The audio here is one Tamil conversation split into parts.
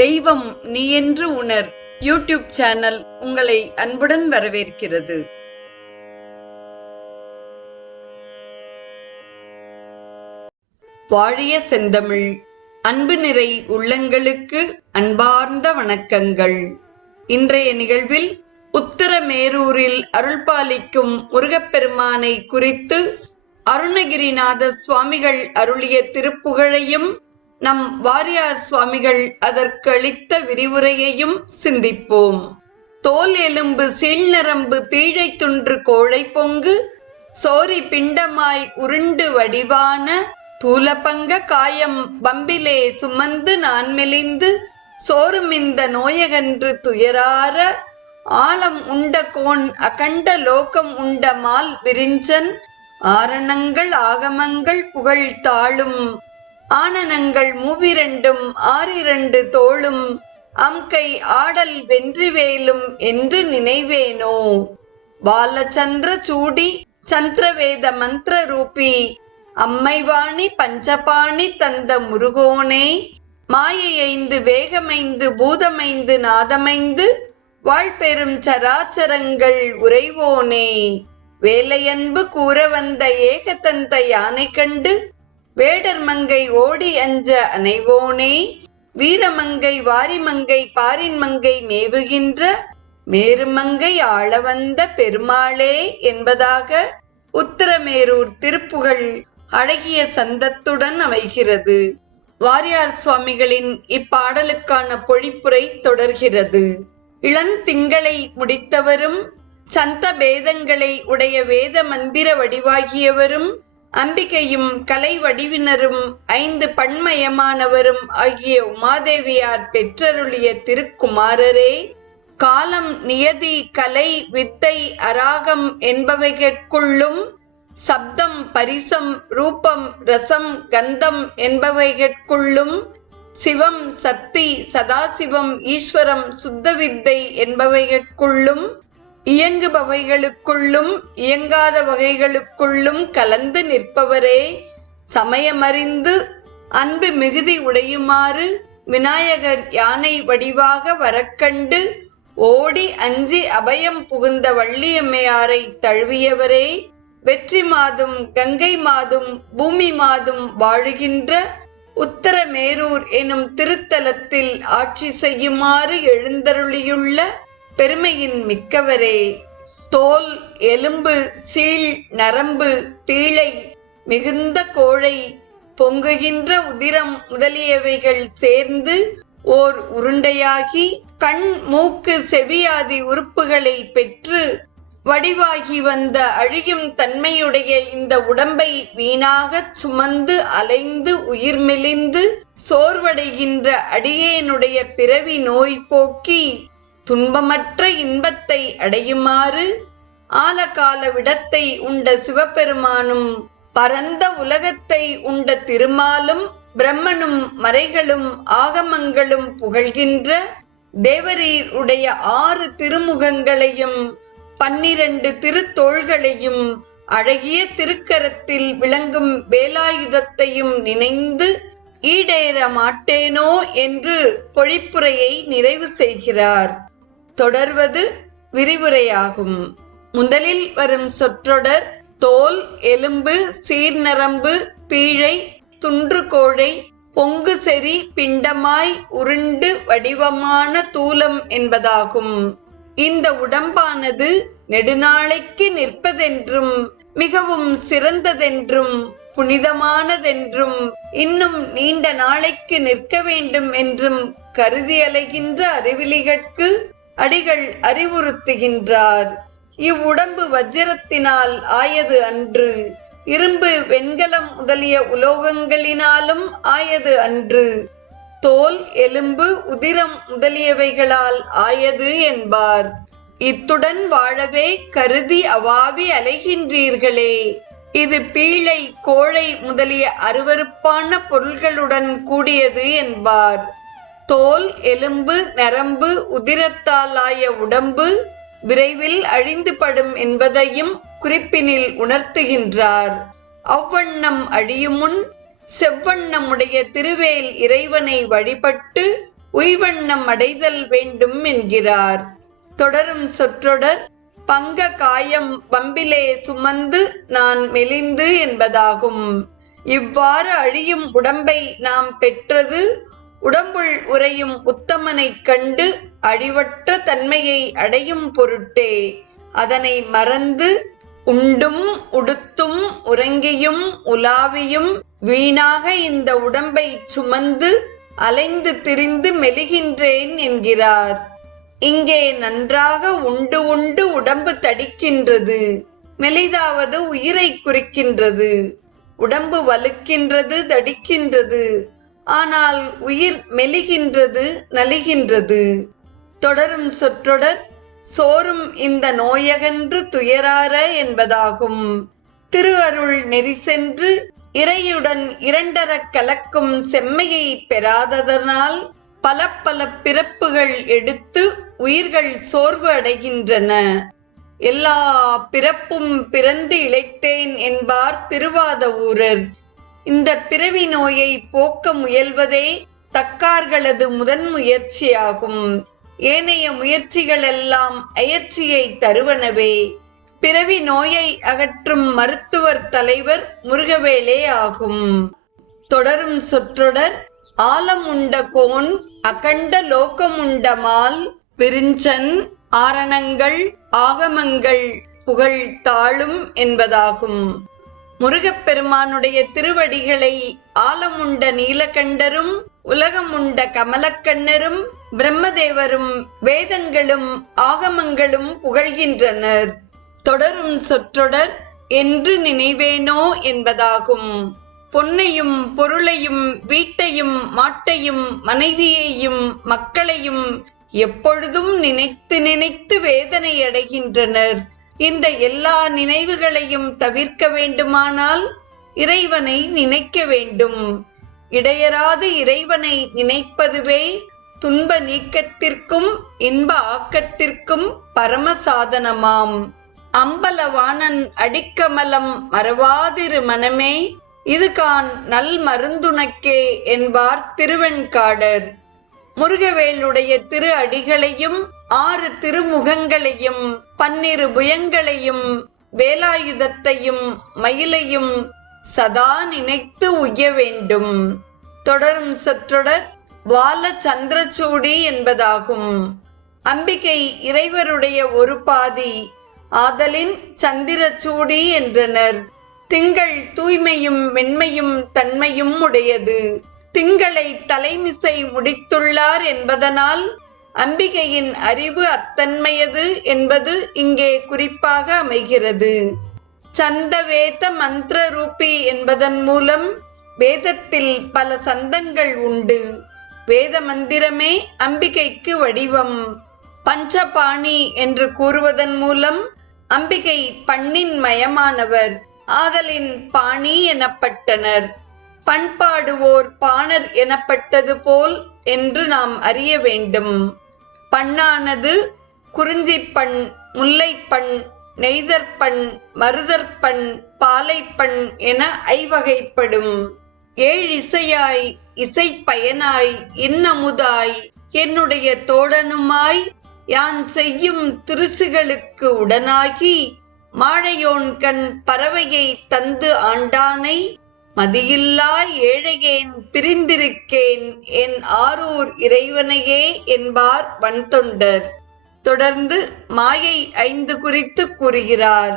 தெய்வம் நீ என்று உணர் யூடியூப் சேனல் உங்களை அன்புடன் வரவேற்கிறது. வாழிய செந்தமிழ். அன்பு நிறை உள்ளங்களுக்கு அன்பார்ந்த வணக்கங்கள். இன்றைய நிகழ்வில் உத்தரமேரூரில் அருள்பாலிக்கும் முருகப்பெருமானை குறித்து அருணகிரிநாத சுவாமிகள் அருளிய திருப்புகழையும் நம் வாரியார் சுவாமிகள் அதற்கு அளித்த விரிவுரையையும் சிந்திப்போம். தோல் எலும்பு சீழ்நரம்பு பீழை துன்று கோழை பொங்கு சோரி பிண்டமாய் உருண்டு வடிவான தூலபங்க காயம் பம்பிலே சுமந்து நான் மெலிந்து சோறுமிந்த நோயகன்று துயரார ஆழம் உண்ட கோன் அகண்ட லோகம் உண்ட மால் விரிஞ்சன் ஆரணங்கள் ஆகமங்கள் புகழ் தாளும் ஆனனங்கள் மூவிரண்டும் ஆறிரண்டு தோளும் அம்கை ஆடல் வென்றிவேலும் என்று நினைவேனோ. பாலச்சந்திர சூடி சந்திரவேத மந்திர ரூபி அம்மைவாணி பஞ்சபாணி தந்த முருகோனே, மாயைந்து வேகமைந்து பூதமைந்து நாதமைந்து வாழ்பெரும் சராச்சரங்கள் உறைவோனே, வேலையன்பு கூற வந்த ஏகதந்த யானை கண்டு வேடர் மங்கை ஓடி அஞ்ச அனைவோனே, வீரமங்கை வாரிமங்கை பாரின் மங்கை மேவுகின்ற மேருமங்கை ஆள வந்த பெருமாளே என்பதாக உத்தரமேரூர் திருப்புகழ் அழகிய சந்தத்துடன் அமைகிறது. வாரியார் சுவாமிகளின் இப்பாடலுக்கான பொழிப்புரை தொடர்கிறது. இளந்திங்களை முடித்தவரும் சந்த பேதங்களை உடைய வேத மந்திர வடிவாகியவரும் அம்பிகையும் கலை வடிவினரும் 5 பண்மயமானவரும் ஆகிய உமாதேவியார் பெற்றருளிய திருக்குமாரரே, காலம் நியதி கலை வித்தை அராகம் என்பவைகட்குள்ளும் சப்தம் பரிசம் ரூபம் ரசம் கந்தம் என்பவைகட்குள்ளும் சிவம் சக்தி சதாசிவம் ஈஸ்வரம் சுத்தவித்தை என்பவைகட்குள்ளும் இயங்குபவைகளுக்குள்ளும் இயங்காத வகைகளுக்குள்ளும் கலந்து நிற்பவரே, சமயமறிந்து அன்பு மிகுதி உடையுமாறு விநாயகர் யானை வடிவாக வரக்கண்டு ஓடி அஞ்சி அபயம் புகுந்த வள்ளியம்மையாரை தழுவியவரே, வெற்றி மாதும் கங்கை மாதும் பூமி மாதும் வாழுகின்ற உத்தரமேரூர் எனும் திருத்தலத்தில் ஆட்சி செய்யுமாறு எழுந்தருளியுள்ள பெருமையின் மிக்கவரே, தோல் எலும்பு சீழ் நரம்பு பீழை மிகுந்த கோழை பொங்குகின்ற உதிரம் முதலியவைகள் சேர்ந்து ஓர் உருண்டையாகி கண் மூக்கு செவியாதி உறுப்புகளை பெற்று வடிவாகி வந்த அழியும் தன்மையுடைய இந்த உடம்பை வீணாகச் சுமந்து அலைந்து உயிர் மெலிந்து சோர்வடைகின்ற அடியேனுடைய பிறவி நோய் போக்கி துன்பமற்ற இன்பத்தை அடையுமாறு ஆலகால விடத்தை உண்ட சிவபெருமானும் பரந்த உலகத்தை உண்ட திருமாலும் பிரம்மனும் மறைகளும் ஆகமங்களும் புகழ்கின்ற தேவரீர் உடைய 6 திருமுகங்களையும் 12 திருத்தோள்களையும் அழகிய திருக்கரத்தில் விளங்கும் வேலாயுதத்தையும் நினைந்து ஈடேற மாட்டேனோ என்று பொழிப்புரையை நிறைவு செய்கிறார். தொடர்வது விரிவுரையாகும். முதலில் வரும் சொற்றொடர் தோல் எலும்பு சீர்நரம்பு பீழை துன்று கோழை பொங்கு செறி பிண்டமாய் உருண்டு வடிவமான தூலம் என்பதாகும். இந்த உடம்பானது நெடுநாளைக்கு நிற்பதென்றும் மிகவும் சிறந்ததென்றும் புனிதமானதென்றும் இன்னும் நீண்ட நாளைக்கு நிற்க வேண்டும் என்றும் கருதி அலைகின்ற அறிவிலிகட்கு அடிகள் அறிவுறுத்துகின்றார். இவ்வுடம்பு வஜ்ரத்தினால் ஆயது அன்று, இரும்பு வெண்கலம் முதலிய உலோகங்களினாலும் ஆயது அன்று, தோல் எலும்பு உதிரம் முதலியவைகளால் ஆயது என்பார். இத்துடன் வாழவே கருதி அவாவி அலைகின்றீர்களே, இது பீழை கோழை முதலிய அருவருப்பான பொருள்களுடன் கூடியது என்பார். தோல் எலும்பு நரம்பு உதிரத்தால் ஆய உடம்பு விரைவில் அழிந்து படும் என்பதையும் குறிப்பினில் உணர்த்துகின்றார். அவ்வண்ணம் அழியுமுன் செவ்வண்ணமுடைய திருவேல் இறைவனை வழிபட்டு உய்வண்ணம் அடைதல் வேண்டும் என்கிறார். தொடரும் சொற்றொடர் பங்க காயம் வம்பிலே சுமந்து நான் மெலிந்து என்பதாகும். இவ்வாறு அழியும் உடம்பை நாம் பெற்றது உடம்புள் உறையும் உத்தமனைக் கண்டு அழிவற்ற தன்மையை அடையும் பொருட்டே. அதனை மறந்து உண்டும் உடுத்தும் உறங்கியும் உலாவியும் வீணாக இந்த உடம்பை சுமந்து அலைந்து திரிந்து மெலிகின்றேன் என்கிறார். இங்கே நன்றாக உண்டு உண்டு உடம்பு தடிக்கின்றது, மெலிதாவது உயிரை குறிக்கின்றது. உடம்பு வலுக்கின்றது, தடிக்கின்றது, ஆனால் உயிர் மெலிகின்றது, நலிகின்றது. தொடரும் சொற்றொடர் சோறும் இந்த நோயகன்று துயரார என்பதாகும். திரு அருள் நெறி சென்று இறையுடன் இரண்டரக் கலக்கும் செம்மையை பெறாததனால் பல பல பிறப்புகள் எடுத்து உயிர்கள் சோர்வு அடைகின்றன. எல்லா பிறப்பும் பிறந்து இளைத்தேன் என்பார் திருவாத ஊரர். இந்த பிறவி நோயை போக்க முயல்வதே தக்கார்களது முதன் முயற்சியாகும். ஏனைய முயற்சிகளெல்லாம் அயற்சியை தருவனவே. பிறவி நோயை அகற்றும் மருத்துவர் தலைவர் முருகவேளே ஆகும். தொடரும் சொற்றொடர் ஆலமுண்ட கோன் அகண்ட லோகமுண்டமால் விரிஞ்சன் ஆரணங்கள் ஆகமங்கள் புகழ் தாழும் என்பதாகும். முருகப்பெருமானுடைய திருவடிகளை ஆலமுண்ட நீலகண்டரும் உலகமுண்ட கமலக்கண்ணரும் பிரம்மதேவரும் வேதங்களும் ஆகமங்களும் புகழ்கின்றனர். தொடரும் சொற்றொடர் என்று நினைவேனோ என்பதாகும். பொன்னையும் பொருளையும் வீட்டையும் மாட்டையும் மனைவியையும் மக்களையும் எப்பொழுதும் நினைத்து நினைத்து வேதனை அடைகின்றனர். இந்த எல்லா நினைவுகளையும் தவிர்க்க வேண்டுமானால் இறைவனை நினைக்க வேண்டும். இடையராது இறைவனை நினைப்பதுவே துன்ப நீக்கத்திற்கும் இன்ப ஆக்கத்திற்கும் பரம சாதனமாம். அம்பலவாணன் அடிக்கமலம் மறவாதிரு மனமே இதுகான் நல் மருந்துனக்கே என்பார் திருவெண்காடர். முருகவேளுடைய திரு அடிகளையும் 6 திருமுகங்களையும் 12 புயங்களையும் வேலாயுதத்தையும் மயிலையும் சதா நினைத்து உய்ய வேண்டும். தொடரும் சொற்றொடர் வால சந்திரசூடி என்பதாகும். அம்பிகை இறைவருடைய ஒரு பாதி ஆதலின் சந்திரசூடி என்றனர். திங்கள் தூய்மையும் மென்மையும் தன்மையும் உடையது. திங்களை தலைமிசை முடித்துள்ளார் என்பதனால் அம்பிகையின் அறிவு அத்தன்மையது என்பது இங்கே குறிப்பாக அமைகிறது. சந்தவேத மந்திர ரூபி என்பதன் மூலம் வேதத்தில் பல சந்தங்கள் உண்டு. வேத மந்திரமே அம்பிகைக்கு வடிவம். பஞ்சபாணி என்று கூறுவதன் மூலம் அம்பிகை பண்ணின் மயமானவர் ஆதலின் பாணி எனப்பட்டனர். பண்பாடுவோர் பாணர் எனப்பட்டது போல் என்று நாம் அறிய வேண்டும். பண்ணானது குறிஞ்சிப்பண், முல்லைப்பண், நெய்தற்பண், மருதற்பண், பாலைப்பண் என ஐவகைப்படும். 7 இசையாய் இசைப்பயனாய் இன்னமுதாய் என்னுடைய தோழனுமாய் யான் செய்யும் துருசுகளுக்கு உடனாகி மாழையோன் கண் பறவையை தந்து ஆண்டானை மதியில்லா ஏழையேன் பிரிந்திருக்கேன் என் ஆரூர் இறைவனையே என்பார் வன்தொண்டர். தொடர்ந்து மாயை 5 குறித்து கூறுகிறார்.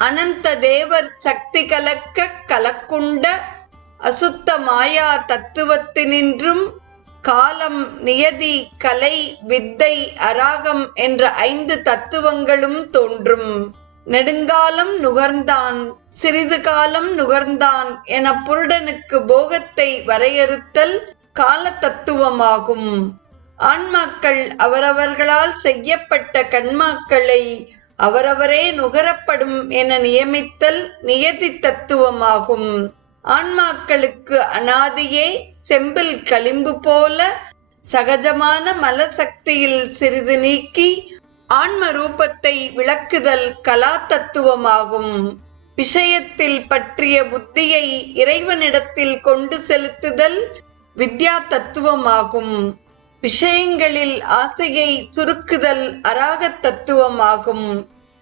அனந்த தேவர் சக்தி கலக்க கலக்குண்ட அசுத்த மாயா தத்துவத்தினின்றும் காலம், நியதி, கலை, வித்தை, அராகம் என்ற 5 தத்துவங்களும் தோன்றும். நெடுங்காலம் நுகர்ந்தான், சிறிது காலம் நுகர்ந்தான் என புருடனுக்கு போகத்தை வரையறுத்தல் கால தத்துவமாகும். ஆன்மாக்கள் அவரவர்களால் செய்யப்பட்ட கண்மாக்களை அவரவரே நுகரப்படும் என நியமித்தல் நியதி தத்துவமாகும். ஆன்மாக்களுக்கு அனாதியே செம்பில் களிம்பு போல சகஜமான மலசக்தியில் சிறிது நீக்கி ஆன்ம ரூபத்தை விளக்குதல் கலா தத்துவமாகும். விஷயத்தில் பற்றிய புத்தியை இறைவனிடத்தில் கொண்டு செலுத்துதல் வித்யா தத்துவமாகும். விஷயங்களில் ஆசையை சுருக்குதல் அராக தத்துவமாகும்.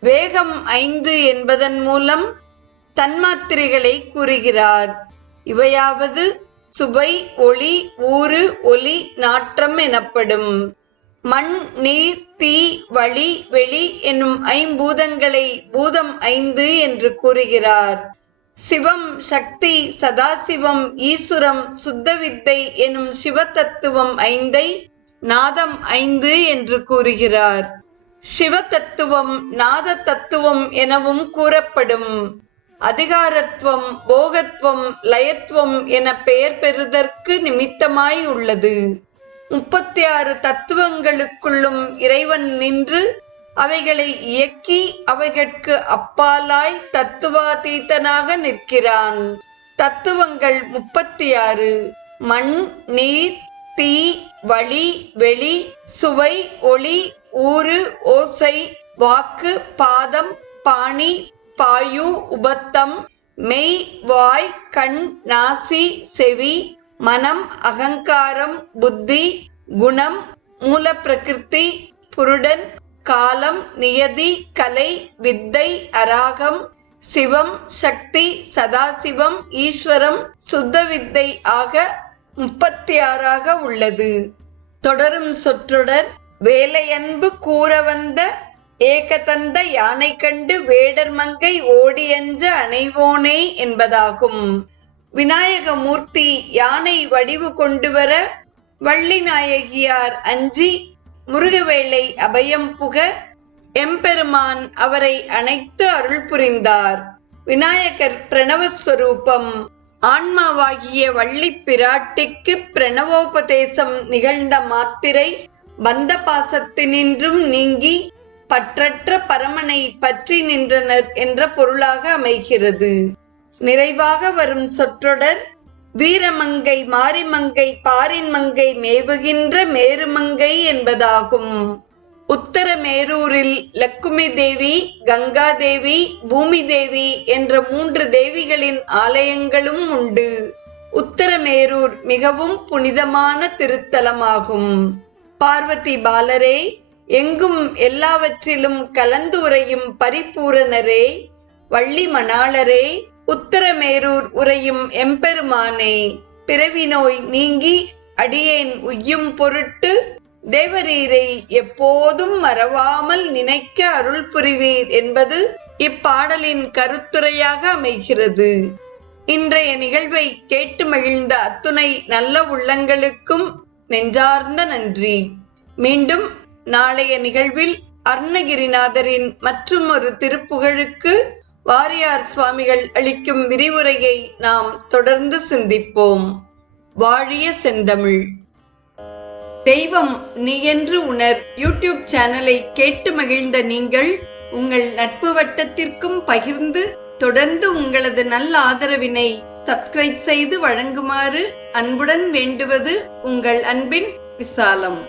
வேகம் 5 என்பதன் மூலம் தன்மாத்திரைகளை கூறுகிறார். இவையாவது சுவை, ஒளி, ஊறு, ஒலி, நாற்றம் எனப்படும். மண், நீர், தீ, வளி, வெளி என்னும் ஐம்பூதங்களை பூதம் 5 என்று கூறுகிறார். சிவம், சக்தி, சதாசிவம், ஈசுரம், சுத்தவித்தை எனும் சிவதத்துவம் 5ஐ நாதம் 5 என்று கூறுகிறார். சிவதத்துவம் நாத தத்துவம் எனவும் கூறப்படும். அதிகாரத்துவம், போகத்துவம், லயத்துவம் என பெயர் பெறுதற்கு நிமித்தமாய் உள்ளது. 36 தத்துவங்களுக்குள்ளும் இறைவன் நின்று அவைகளை இயக்கி அவைகட்கு அப்பாலாய் தத்துவாதீதனாக நிற்கிறான். தத்துவங்கள் 36: மண், நீர், தீ, வளி, வெளி, சுவை, ஒளி, ஊறு, ஓசை, வாக்கு, பாதம், பாணி, பாயு, உபத்தம், மெய், வாய், கண், நாசி, செவி, மனம், அகங்காரம், புத்தி, குணம், மூல பிரகிருதி, புருடன், காலம், நியதி, கலை, வித்தை, அராகம், சிவம், சக்தி, சதாசிவம், ஈஸ்வரம், சுத்த வித்தை ஆக 36 உள்ளது. தொடரும் சொற்றொடர் வேலையன்பு கூற வந்த ஏகதந்த யானை கண்டு வேடர் மங்கை ஓடியஞ்ச அணைவோனே என்பதாகும். விநாயகமூர்த்தி யானை வடிவு கொண்டு வர வள்ளி நாயகியார் அஞ்சி முருகவேளை அபயம் புக எம்பெருமான் அவரை அணைத்து அருள் புரிந்தார். விநாயகர் பிரணவஸ்வரூபம். ஆன்மாவாகிய வள்ளி பிராட்டிக்கு பிரணவோபதேசம் நிகழ்ந்த மாத்திரை பந்த பாசத்தினின்றும் நீங்கி பற்றற்ற பரமனை பற்றி நின்றனர் என்ற பொருளாக அமைகிறது. நிறைவாக வரும் சொற்றொடர் வீரமங்கை, மாரிமங்கை, பாரின் மங்கை, மேவுகின்ற மேருமங்கை என்பதாகும். உத்தரமேரூரில் லக்குமி தேவி, கங்கா தேவி, பூமி தேவி என்ற 3 தேவிகளின் ஆலயங்களும் உண்டு. உத்தரமேரூர் மிகவும் புனிதமான திருத்தலமாகும். பார்வதி பாலரே, எங்கும் எல்லாவற்றிலும் கலந்துரையும் பரிபூரணரே, வள்ளி மணாளரே, உத்தரமேரூர் உரையும் எம்பெருமானே, பிறவி நோய் நீங்கி அடியேன் உய்யும் பொருட்டு தேவரீரை எப்போதும் மறவாமல் நினைக்க அருள் புரிவீர் என்பது இப்பாடலின் கருத்துரையாக அமைகிறது. இன்றைய நிகழ்வை கேட்டு மகிழ்ந்த அத்துணை நல்ல உள்ளங்களுக்கும் நெஞ்சார்ந்த நன்றி. மீண்டும் நாளைய நிகழ்வில் அருணகிரிநாதரின் மற்றும் ஒரு திருப்புகழுக்கு வாரியார் சுவாமிகள் அளிக்கும் விரிவுரையை நாம் தொடர்ந்து சிந்திப்போம். வாழிய செந்தமிழ். தெய்வம் நீ என்று உணர் யூடியூப் சேனலை கேட்டு மகிழ்ந்த நீங்கள் உங்கள் நட்பு வட்டத்திற்கும் பகிர்ந்து தொடர்ந்து உங்களது நல்ல ஆதரவினை சப்ஸ்கிரைப் செய்து வழங்குமாறு அன்புடன் வேண்டுவது உங்கள் அன்பின் விசாலம்.